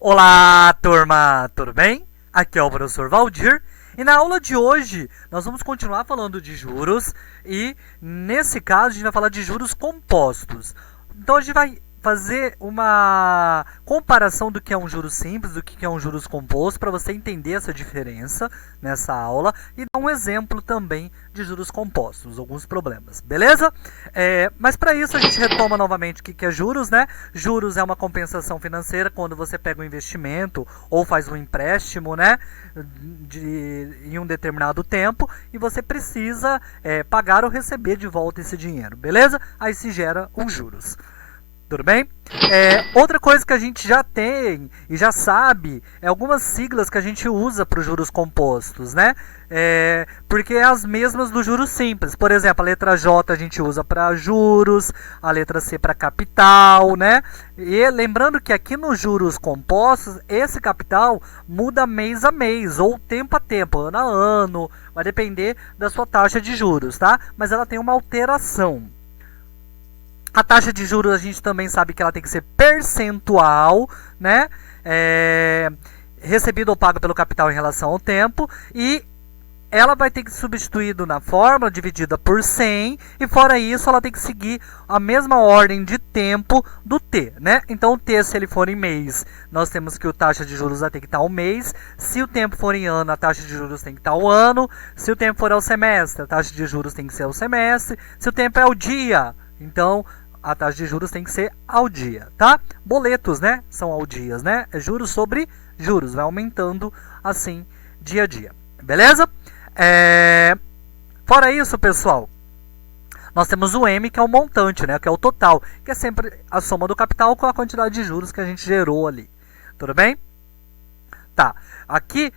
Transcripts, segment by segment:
Olá, turma! Tudo bem? Aqui é o professor Valdir e na aula de hoje nós vamos continuar falando de juros e nesse caso a gente vai falar de juros compostos. Então a gente vai fazer uma comparação do que é um juros simples, do que é um juros composto, para você entender essa diferença nessa aula e dar um exemplo também de juros compostos, alguns problemas, beleza? Mas para isso a gente retoma novamente o que é juros, né? Juros é uma compensação financeira quando você pega um investimento ou faz um empréstimo, né? Em um determinado tempo e você precisa pagar ou receber de volta esse dinheiro, beleza? Aí se gera um juros. Tudo bem? Outra coisa que a gente já tem e já sabe é algumas siglas que a gente usa para os juros compostos, né? Porque é as mesmas do juros simples. Por exemplo, a letra J a gente usa para juros, a letra C para capital, né? E lembrando que aqui nos juros compostos, esse capital muda mês a mês ou tempo a tempo, ano a ano, vai depender da sua taxa de juros, tá? Mas ela tem uma alteração. A taxa de juros a gente também sabe que ela tem que ser percentual, né? Recebido ou pago pelo capital em relação ao tempo. E ela vai ter que ser substituída na fórmula dividida por 100. E fora isso, ela tem que seguir a mesma ordem de tempo do T, né? Então o T, se ele for em mês, nós temos que a taxa de juros vai ter que estar ao mês. Se o tempo for em ano, a taxa de juros tem que estar ao ano. Se o tempo for ao semestre, a taxa de juros tem que ser ao semestre. Se o tempo é ao dia, então a taxa de juros tem que ser ao dia, tá? Boletos, né? São ao dias, né? É juros sobre juros, vai aumentando assim dia a dia, beleza? Fora isso, pessoal, nós temos o M, que é o montante, né? Que é o total, que é sempre a soma do capital com a quantidade de juros que a gente gerou ali, tudo bem? Tá, aqui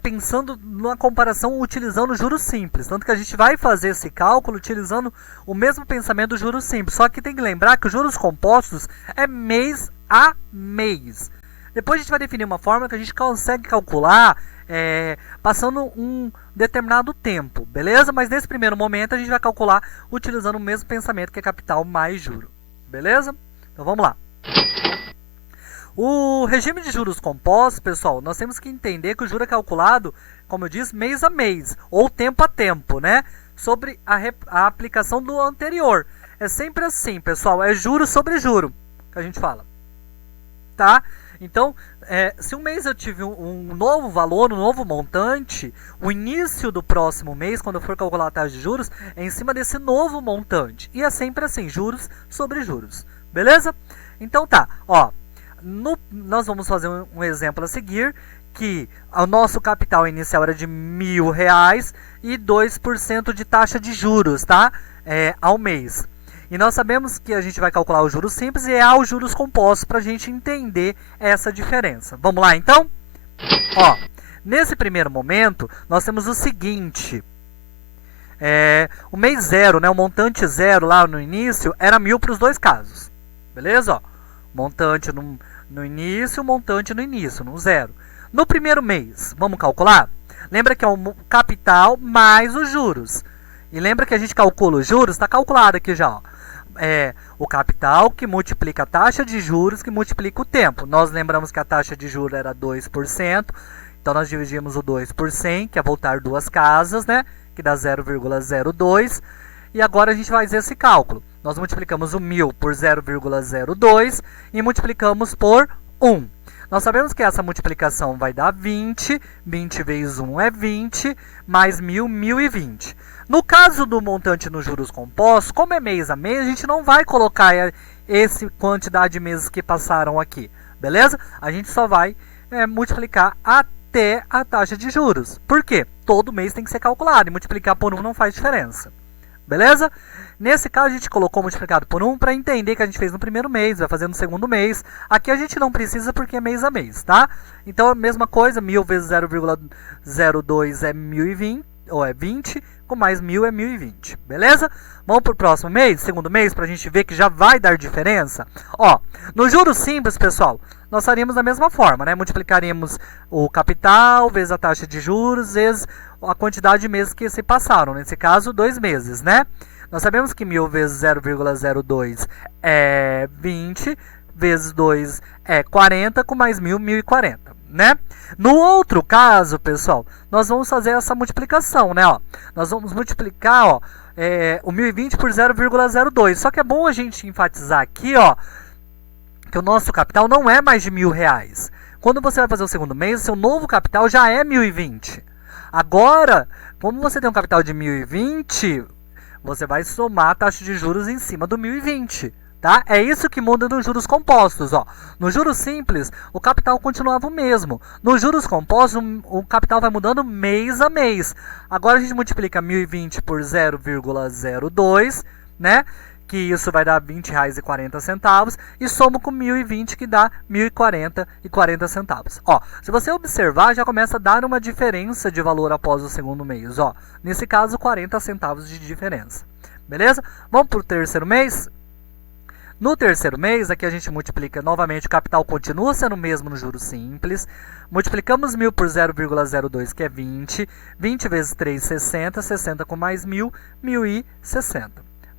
pensando numa comparação utilizando juros simples. Tanto que a gente vai fazer esse cálculo utilizando o mesmo pensamento do juros simples. Só que tem que lembrar que os juros compostos é mês a mês. Depois a gente vai definir uma fórmula que a gente consegue calcular passando um determinado tempo, beleza? Mas nesse primeiro momento a gente vai calcular utilizando o mesmo pensamento que é capital mais juro, beleza? Então vamos lá. O regime de juros compostos, pessoal, nós temos que entender que o juro é calculado, como eu disse, mês a mês, ou tempo a tempo, né? Sobre a aplicação do anterior. É sempre assim, pessoal, é juro sobre juro que a gente fala, tá? Então, se um mês eu tive um novo valor, um novo montante, o início do próximo mês, quando eu for calcular a taxa de juros, é em cima desse novo montante. E é sempre assim, juros sobre juros, beleza? Então tá, ó. Nós vamos fazer um exemplo a seguir, que o nosso capital inicial era de R$1.000 e 2% de taxa de juros, tá? Ao mês. E nós sabemos que a gente vai calcular os juros simples e os juros compostos para a gente entender essa diferença. Vamos lá, então? Ó, nesse primeiro momento, nós temos o seguinte. O mês zero, né, o montante zero lá no início, era 1.000 para os dois casos. Beleza? Ó, montante no início, montante no início, no zero. No primeiro mês, vamos calcular? Lembra que é o capital mais os juros. E lembra que a gente calcula os juros? Está calculado aqui já. Ó. O capital que multiplica a taxa de juros que multiplica o tempo. Nós lembramos que a taxa de juros era 2%. Então nós dividimos o 2 por 100, que é voltar duas casas, né? Que dá 0,02. E agora a gente vai fazer esse cálculo. Nós multiplicamos o 1.000 por 0,02 e multiplicamos por 1. Nós sabemos que essa multiplicação vai dar 20. 20 vezes 1 é 20, mais 1.000, 1.020. No caso do montante nos juros compostos, como é mês a mês, a gente não vai colocar essa quantidade de meses que passaram aqui, beleza? A gente só vai multiplicar até a taxa de juros. Por quê? Todo mês tem que ser calculado e multiplicar por 1 não faz diferença. Beleza? Nesse caso a gente colocou multiplicado por 1 para entender que a gente fez no primeiro mês, vai fazer no segundo mês. Aqui a gente não precisa porque é mês a mês, tá? Então a mesma coisa, 1.000 vezes 0,02 é 1.020, ou é 20, com mais 1.000 é 1.020, beleza? Vamos para o próximo mês, segundo mês, para a gente ver que já vai dar diferença. Ó, no juros simples, pessoal, nós faríamos da mesma forma, né? Multiplicaríamos o capital vezes a taxa de juros vezes a quantidade de meses que se passaram. Nesse caso, 2 meses, né? Nós sabemos que 1.000 vezes 0,02 é 20, vezes 2 é 40, com mais 1.000, 1.040, né? No outro caso, pessoal, nós vamos fazer essa multiplicação, né? Ó, nós vamos multiplicar, ó, o 1.020 por 0,02. Só que é bom a gente enfatizar aqui, ó, que o nosso capital não é mais de R$1.000. Quando você vai fazer o segundo mês, seu novo capital já é 1.020. Agora, como você tem um capital de 1.020, você vai somar a taxa de juros em cima do 1.020. Tá? É isso que muda nos juros compostos. Ó. No juros simples, o capital continuava o mesmo. Nos juros compostos, o capital vai mudando mês a mês. Agora a gente multiplica 1.020 por 0,02, né? Que isso vai dar R$20,40, e somo com 1.020, que dá R$1.040,40. Ó, se você observar, já começa a dar uma diferença de valor após o segundo mês. Ó. Nesse caso, 40 centavos de diferença. Beleza? Vamos para o terceiro mês? No terceiro mês, aqui a gente multiplica novamente, o capital continua sendo o mesmo no juros simples. Multiplicamos 1.000 por 0,02, que é 20. 20 vezes 3, 60. 60 com mais 1.000, 1.060.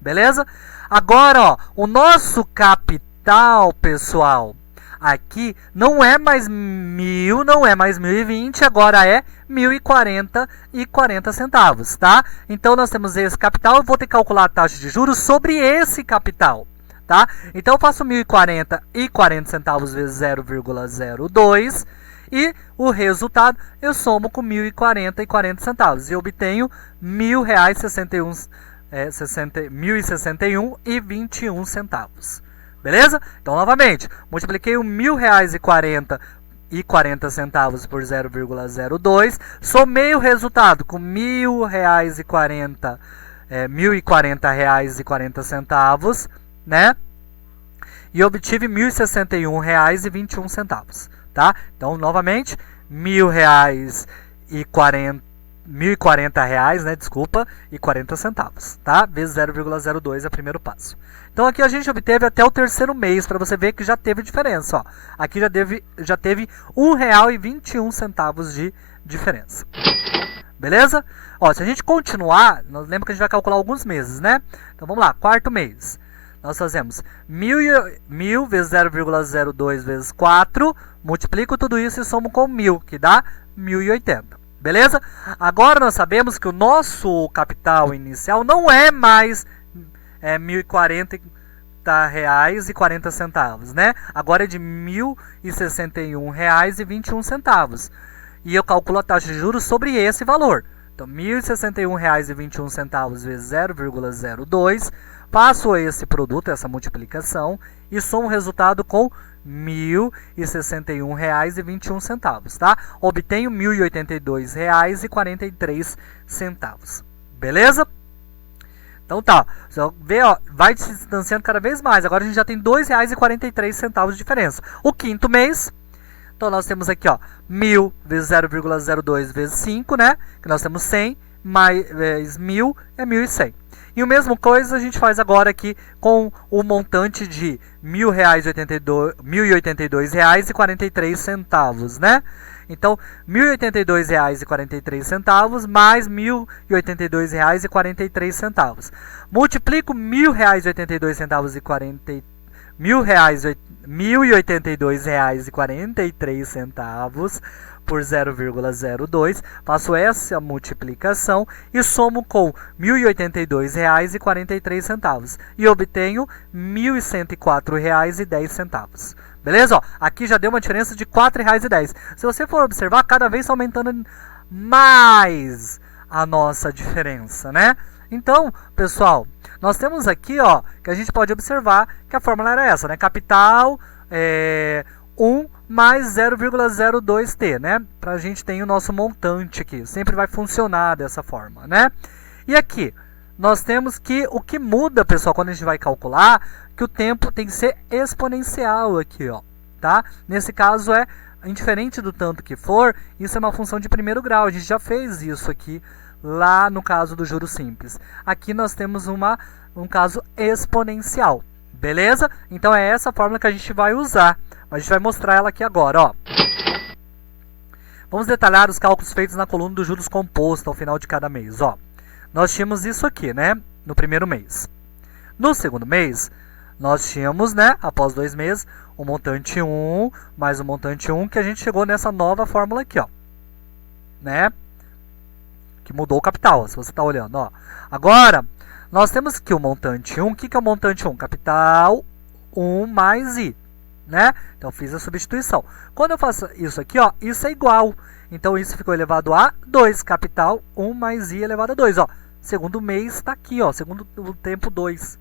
Beleza? Agora, ó, o nosso capital, pessoal, aqui não é mais 1.000, não é mais 1.020, agora é 1.040,40 centavos, tá? Então, nós temos esse capital, eu vou ter que calcular a taxa de juros sobre esse capital. Tá? Então eu faço 1.040,40 centavos vezes 0,02 e o resultado eu somo com 1.040,40 centavos e obtenho R$1.061,21 centavos. Beleza? Então novamente, multipliquei o R$1.040,40 centavos por 0,02, somei o resultado com R$1.040,40 centavos, né? E obtive R$1.061,21, tá? Então, novamente, R$1.040, né? Desculpa, e 40 centavos, tá? Vezes 0,02 é o primeiro passo. Então, aqui a gente obteve até o terceiro mês, para você ver que já teve diferença, ó. Aqui já teve R$1,21 de diferença. Beleza? Ó, se a gente continuar, lembra que a gente vai calcular alguns meses, né? Então, vamos lá, quarto mês. Nós fazemos 1.000 vezes 0,02 vezes 4, multiplico tudo isso e somo com 1.000, que dá 1.080. Beleza? Agora nós sabemos que o nosso capital inicial não é mais R$1.040,40, né? Agora é de R$1.061,21. E eu calculo a taxa de juros sobre esse valor. Então, R$1.061,21 vezes 0,02, faço esse produto, essa multiplicação, e somo o resultado com R$1.061,21, tá? Obtenho R$1.082,43. Beleza? Então tá, você vê, ó, vai se distanciando cada vez mais. Agora a gente já tem R$2,43 de diferença. O quinto mês, então nós temos aqui, ó, 1.000 vezes 0,02 vezes 5, né? Que nós temos 100, mais 1.000 é 1.100. E a mesma coisa a gente faz agora aqui com o montante de R$1.082,43, né? Então, R$1.082,43 mais R$1.082,43. Multiplico R$1.082,43 por 0,02, faço essa multiplicação e somo com R$1.082,43 e obtenho R$1.104,10. Beleza? Ó, aqui já deu uma diferença de R$4,10. Se você for observar, cada vez está aumentando mais a nossa diferença, né? Então, pessoal, nós temos aqui, ó, que a gente pode observar que a fórmula era essa, né? Capital 1 mais 0,02t, né? Para a gente ter o nosso montante aqui. Sempre vai funcionar dessa forma, né? E aqui, nós temos que o que muda, pessoal, quando a gente vai calcular, que o tempo tem que ser exponencial aqui, ó, tá? Nesse caso é indiferente do tanto que for, isso é uma função de primeiro grau. A gente já fez isso aqui lá no caso do juros simples. Aqui nós temos um caso exponencial, beleza? Então é essa fórmula que a gente vai usar. A gente vai mostrar ela aqui agora, ó. Vamos detalhar os cálculos feitos na coluna dos juros compostos ao final de cada mês, ó. Nós tínhamos isso aqui, né, no primeiro mês. No segundo mês, nós tínhamos, né, após 2 meses, o montante 1 mais o montante 1, que a gente chegou nessa nova fórmula aqui, ó, né? Que mudou o capital, se você está olhando, ó. Agora, nós temos aqui o montante 1. O que é o montante 1? Capital 1 mais I, né? Então, fiz a substituição. Quando eu faço isso aqui, ó, isso é igual. Então, isso ficou elevado a 2. Capital 1 mais I elevado a 2, ó. Segundo mês está aqui, ó. Segundo o tempo 2.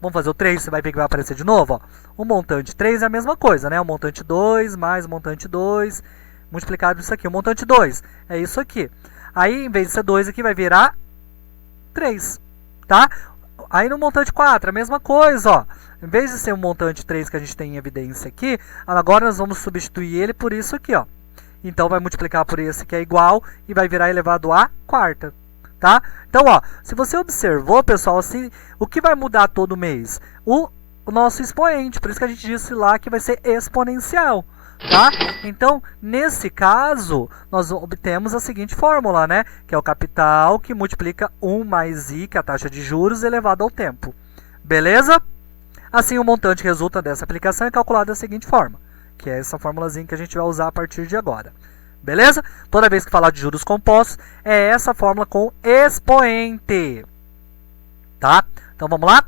Vamos fazer o 3, você vai ver que vai aparecer de novo, ó. O montante 3 é a mesma coisa, né? O montante 2 mais o montante 2, multiplicado isso aqui. O montante 2 é isso aqui. Aí, em vez de ser 2 aqui, vai virar 3, tá? Aí no montante 4, a mesma coisa, ó. Em vez de ser o montante 3 que a gente tem em evidência aqui, agora nós vamos substituir ele por isso aqui, ó. Então, vai multiplicar por esse que é igual e vai virar elevado a quarta. Tá? Então, ó, se você observou, pessoal, assim, o que vai mudar todo mês? O nosso expoente, por isso que a gente disse lá que vai ser exponencial, tá? Então, nesse caso, nós obtemos a seguinte fórmula, né? Que é o capital que multiplica 1 mais I, que é a taxa de juros, elevado ao tempo. Beleza? Assim, o montante que resulta dessa aplicação é calculado da seguinte forma, que é essa formulazinha que a gente vai usar a partir de agora. Beleza? Toda vez que falar de juros compostos, é essa fórmula com expoente. Tá? Então, vamos lá?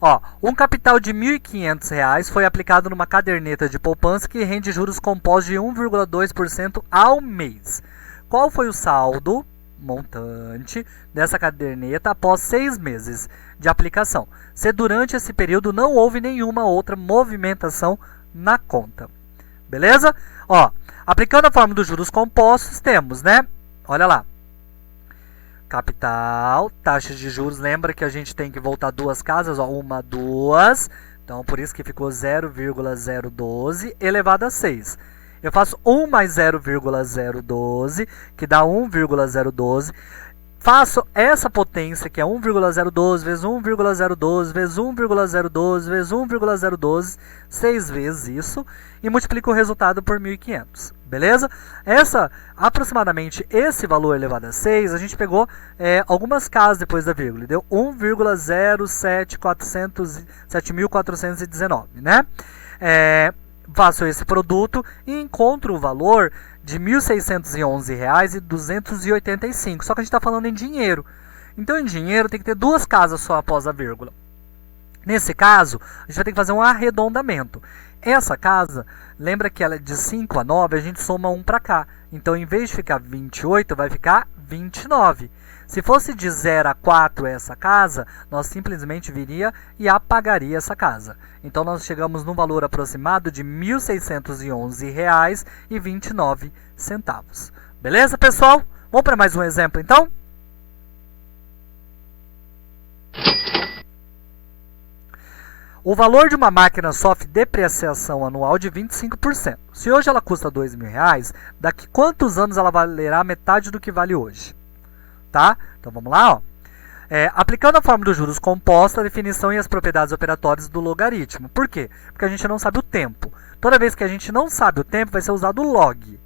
Ó, um capital de R$ 1.500 foi aplicado numa caderneta de poupança que rende juros compostos de 1,2% ao mês. Qual foi o saldo, montante, dessa caderneta após 6 meses de aplicação, se durante esse período não houve nenhuma outra movimentação na conta? Beleza? Ó, aplicando a fórmula dos juros compostos, temos, né? Olha lá. Capital, taxa de juros, lembra que a gente tem que voltar duas casas, ó, 1, 2. Então, por isso que ficou 0,012 elevado a 6. Eu faço 1 mais 0,012, que dá 1,012. Faço essa potência, que é 1,012 vezes 1,012 vezes 1,012 vezes 1,012, 6 vezes isso, e multiplico o resultado por 1.500, beleza? Aproximadamente esse valor elevado a 6, a gente pegou algumas casas depois da vírgula, deu 1,07419, né? Faço esse produto e encontro o valor de R$ 1.611,285, só que a gente está falando em dinheiro. Então, em dinheiro, tem que ter duas casas só após a vírgula. Nesse caso, a gente vai ter que fazer um arredondamento. Essa casa, lembra que ela é de 5 a 9, a gente soma 1 para cá. Então, em vez de ficar 28, vai ficar 29. Se fosse de 0 a 4 essa casa, nós simplesmente viria e apagaria essa casa. Então, nós chegamos num valor aproximado de R$ 1.611,29. Beleza, pessoal? Vamos para mais um exemplo, então? O valor de uma máquina sofre depreciação anual de 25%. Se hoje ela custa R$ 2.000, daqui quantos anos ela valerá metade do que vale hoje? Tá? Então vamos lá, ó. Aplicando a fórmula dos juros compostos, a definição e as propriedades operatórias do logaritmo. Por quê? Porque a gente não sabe o tempo. Toda vez que a gente não sabe o tempo, vai ser usado o log.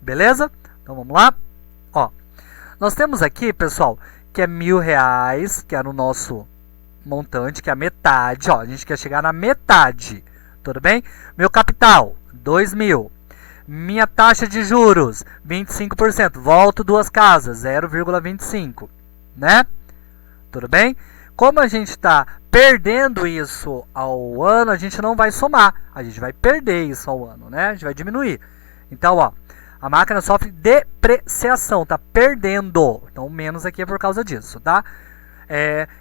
Beleza? Então vamos lá. Ó, nós temos aqui, pessoal, que é R$ 1.000, que era o nosso montante, que é a metade. Ó, a gente quer chegar na metade. Tudo bem? Meu capital, 2.000. Minha taxa de juros, 25%. Volto duas casas, 0,25. Né? Tudo bem? Como a gente está perdendo isso ao ano, a gente não vai somar. A gente vai perder isso ao ano, né? A gente vai diminuir. Então, ó, a máquina sofre depreciação, tá perdendo. Então, o menos aqui é por causa disso, tá?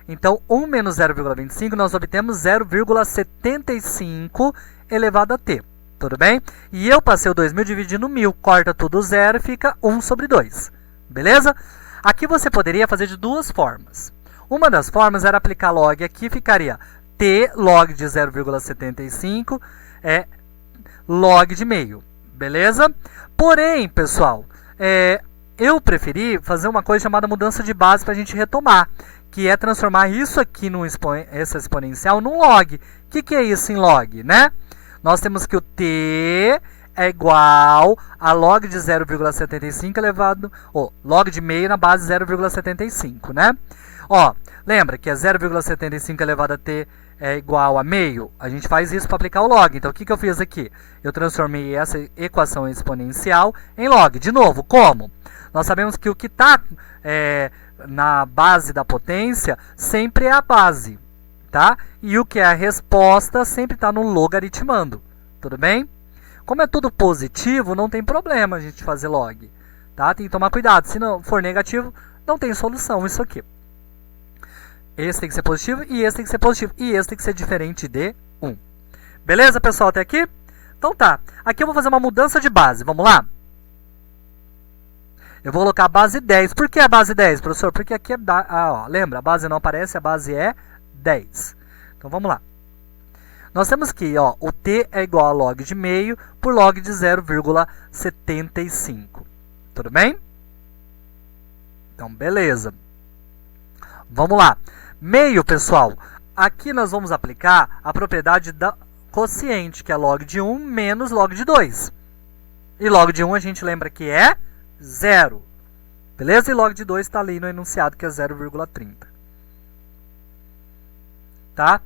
Então, 1 menos 0,25, nós obtemos 0,75 elevado a t. Tudo bem? E eu passei o 2.000 dividindo 1.000. Corta tudo zero e fica 1 sobre 2. Beleza? Aqui você poderia fazer de duas formas. Uma das formas era aplicar log aqui, ficaria t log de 0,75 log de meio. Beleza? Porém, pessoal, eu preferi fazer uma coisa chamada mudança de base para a gente retomar, que é transformar isso aqui, essa exponencial, num log. O que é isso em log, né? Nós temos que o t é igual a log de 0,75 elevado, log de meio na base 0,75, né? Ó, lembra que é 0,75 elevado a t é igual a meio, a gente faz isso para aplicar o log. Então, o que eu fiz aqui? Eu transformei essa equação exponencial em log. De novo, como? Nós sabemos que o que está na base da potência sempre é a base, tá? E o que é a resposta sempre está no logaritmando, tudo bem? Como é tudo positivo, não tem problema a gente fazer log, tá? Tem que tomar cuidado, se não for negativo, não tem solução isso aqui. Esse tem que ser positivo e esse tem que ser positivo. E esse tem que ser diferente de 1. Beleza, pessoal, até aqui? Então tá, aqui eu vou fazer uma mudança de base, vamos lá? Eu vou colocar a base 10. Por que a base 10, professor? Porque aqui é... lembra, a base não aparece, a base é 10. Então vamos lá. Nós temos que o t é igual a log de meio por log de 0,75. Tudo bem? Então, beleza. Vamos lá. Meio, pessoal. Aqui nós vamos aplicar a propriedade da quociente, que é log de 1 menos log de 2. E log de 1 a gente lembra que é 0. Beleza? E log de 2 está ali no enunciado, que é 0,30. Tá?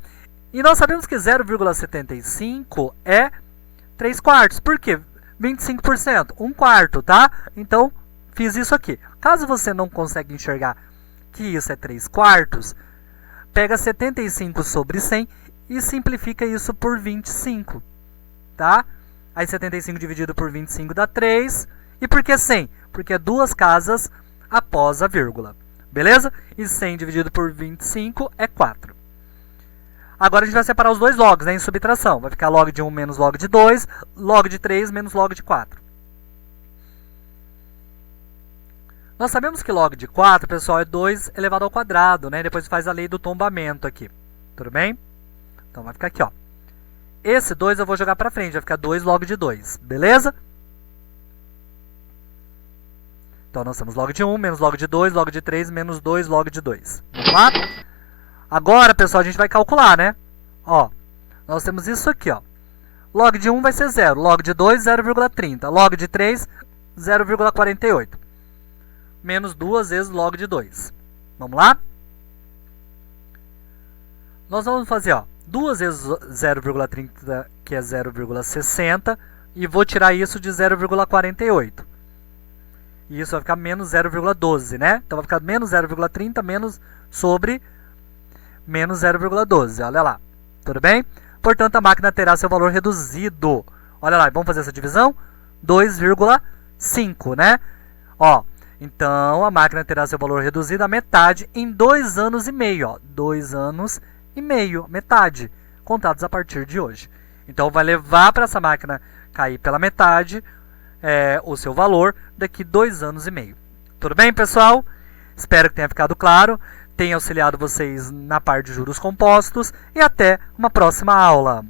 E nós sabemos que 0,75 é 3 quartos. Por quê? 25%. 1 quarto, tá? Então, fiz isso aqui. Caso você não consiga enxergar que isso é 3 quartos, pega 75 sobre 100 e simplifica isso por 25. Tá? Aí 75 dividido por 25 dá 3. E por que 100? Porque é 2 casas após a vírgula. Beleza? E 100 dividido por 25 é 4. Agora a gente vai separar os dois logs, né, em subtração. Vai ficar log de 1 menos log de 2, log de 3 menos log de 4. Nós sabemos que log de 4, pessoal, é 2 elevado ao quadrado, né? Depois faz a lei do tombamento aqui. Tudo bem? Então vai ficar aqui, ó. Esse 2 eu vou jogar para frente, vai ficar 2 log de 2, beleza? Então nós temos log de 1 menos log de 2, log de 3 menos 2 log de 2. Vamos lá? Agora, pessoal, a gente vai calcular, né? Ó, nós temos isso aqui, ó. Log de 1 vai ser 0, log de 2, 0,30, log de 3, 0,48. Menos 2 vezes log de 2. Vamos lá? Nós vamos fazer, ó, 2 vezes 0,30, que é 0,60, e vou tirar isso de 0,48. E isso vai ficar menos 0,12, né? Então vai ficar menos 0,30 menos sobre menos 0,12. Olha lá. Tudo bem? Portanto, a máquina terá seu valor reduzido. Olha lá, vamos fazer essa divisão? 2,5, né? Ó, então a máquina terá seu valor reduzido à metade em 2 anos e meio. Ó, 2 anos e meio, metade, contados a partir de hoje. Então vai levar para essa máquina cair pela metade o seu valor daqui 2 anos e meio. Tudo bem, pessoal? Espero que tenha ficado claro, tenha auxiliado vocês na parte de juros compostos e até uma próxima aula.